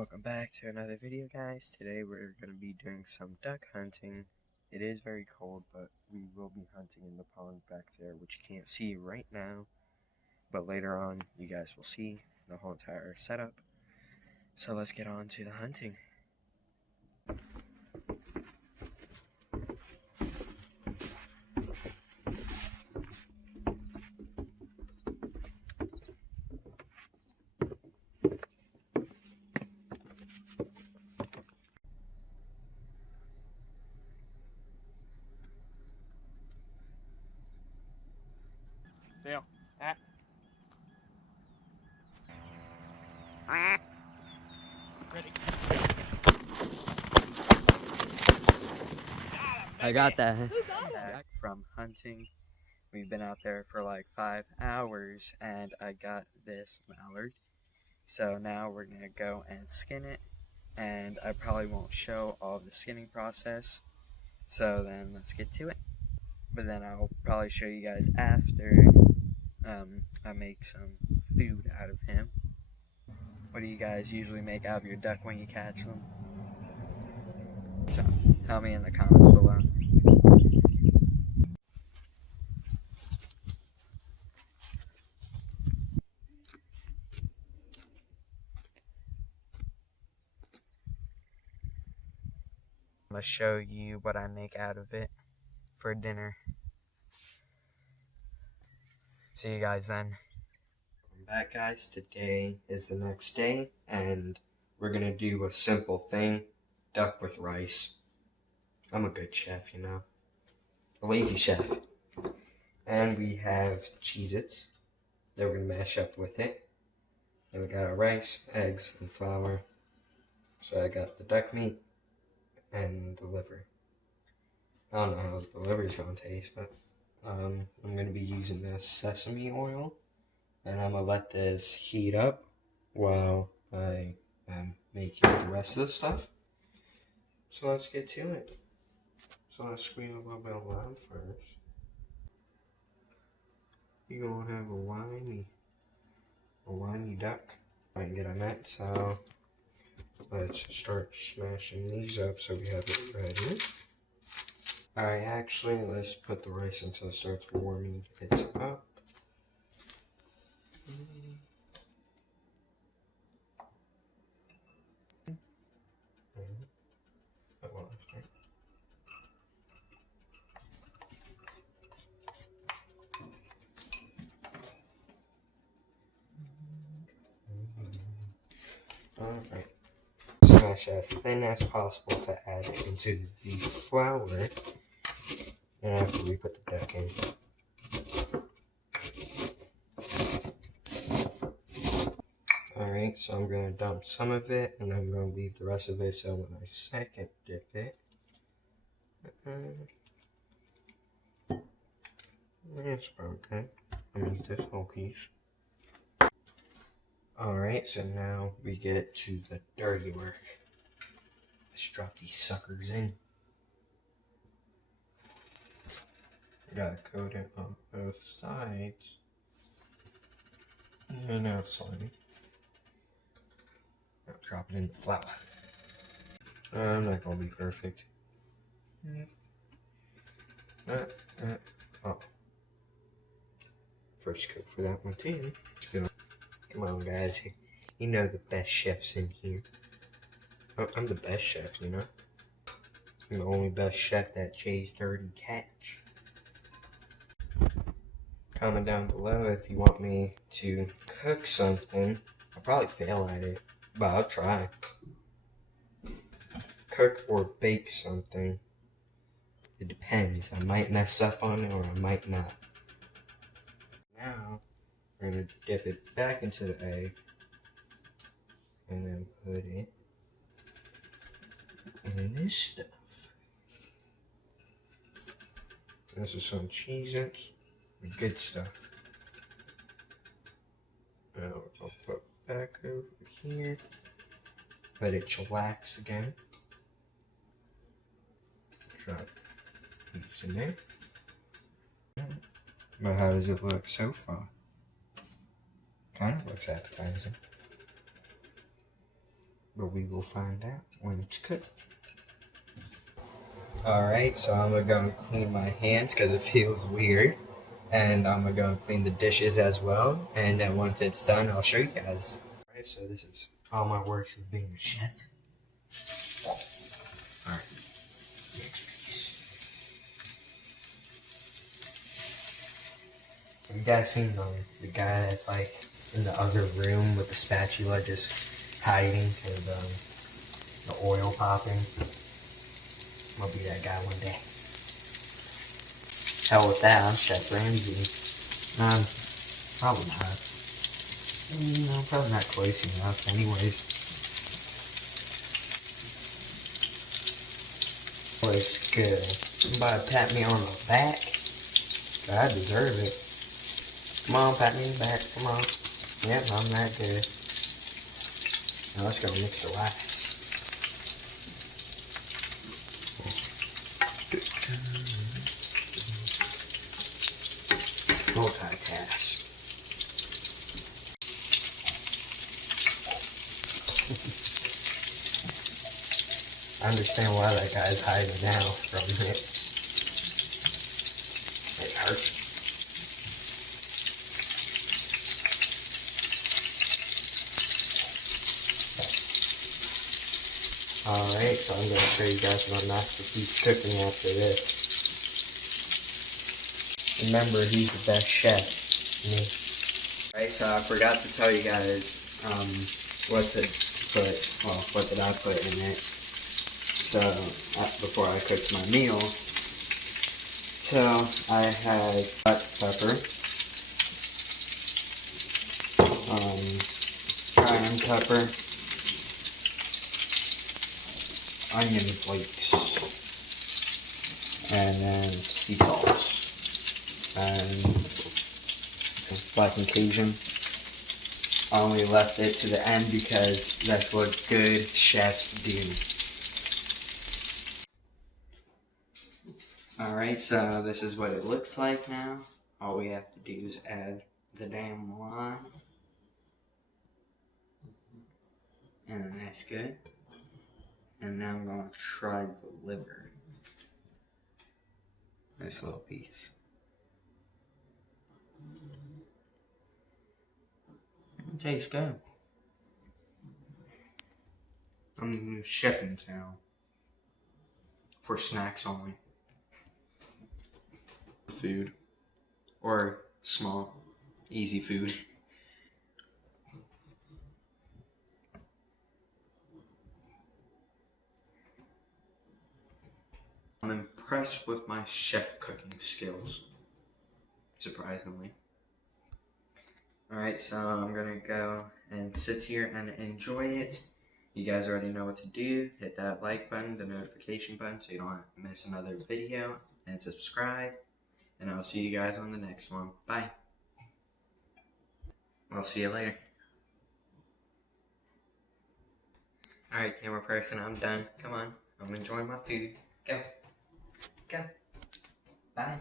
Welcome back to another video, guys. Today we're going to be doing some duck hunting. It is very cold, but we will be hunting in the pond back there, which you can't see right now. But later on, you guys will see the whole entire setup. So let's get on to the hunting. Dale. Ready. I got that. Back from hunting. We've been out there for like 5 hours, and I got this mallard. So now we're going to go and skin it, and I probably won't show all the skinning process. So then let's get to it. But then I'll probably show you guys after I make some food out of him. What do you guys usually make out of your duck when you catch them? Tell me in the comments below. I'm going to show you what I make out of it for dinner. See you guys then. Welcome back, guys. Today is the next day, and we're going to do a simple thing. Duck with rice. I'm a good chef, you know. A lazy chef. And we have Cheez-Its that we're going to mash up with it. Then we got our rice, eggs, and flour. So I got the duck meat and the liver. I don't know how the liver's going to taste, but I'm going to be using this sesame oil. And I'm going to let this heat up while I am making the rest of the stuff. So let's get to it. So let's squeeze a little bit of lime first. You're going to have a whiny duck. I can get on that, so let's start smashing these up so we have it ready. Alright, actually, let's put the rice until it starts warming it up. Alright. Smash as thin as possible to add into the flour. And after we put the duck in. Alright, so I'm going to dump some of it, and I'm going to leave the rest of it so when I second dip it. It's broken. I'm going to use this whole piece. Alright, so now we get to the dirty work. Let's drop these suckers in. Gotta coat it on both sides. And outside. Now drop it in the flour. I'm not gonna be perfect. Oh. First coat for that one too. Come on, guys. You know the best chef's in here. I'm the best chef, you know. I'm the only best chef that Jay's Dirty Catch. Comment down below if you want me to cook something. I'll probably fail at it, but I'll try. Cook or bake something. It depends. I might mess up on it or I might not. Now, we're going to dip it back into the egg. And then put it in this stuff. This is some Cheez-Its. Good stuff. Now I'll put back over here. Let it chillax again. Drop these in there. But how does it look so far? Kind of looks appetizing. but we will find out when it's cooked. Alright, so I'm gonna go and clean my hands because it feels weird. And I'm gonna go and clean the dishes as well. And then once it's done, I'll show you guys. Alright, so this is all my work as being a chef. Alright, next piece. Have you guys seen the guy that's like in the other room with the spatula just hiding because the oil popping? I'm gonna be that guy one day. Hell with that, I'm Chef Ramsay. Probably not. No, probably not close enough anyways. Looks good. Somebody pat me on the back. I deserve it. Come on, pat me in the back. Come on. Yep, I'm that good. Now let's go mix the rice. Multitask. I understand why that guy's hiding now from it. It hurts. Alright, so I'm going to show you guys my masterpiece cooking after this. Remember, he's the best chef. Me. Alright, so I forgot to tell you guys what did I put in it. So, before I cooked my meal. So, I had black pepper, cayenne pepper, onion flakes, and then sea salt. And black and Cajun. I only left it to the end because that's what good chefs do. Alright, so this is what it looks like now. All we have to do is add the damn lime. And that's good. And now I'm going to try the liver. This little piece. It tastes good. I'm the new chef in town. For snacks only. Food. Or small, easy food. I'm impressed with my chef cooking skills. Surprisingly. Alright, so I'm gonna go and sit here and enjoy it. You guys already know what to do. Hit that like button, the notification button, so you don't miss another video. And subscribe. And I'll see you guys on the next one. Bye. I'll see you later. Alright, camera person, I'm done. Come on. I'm enjoying my food. Go. Go. Bye.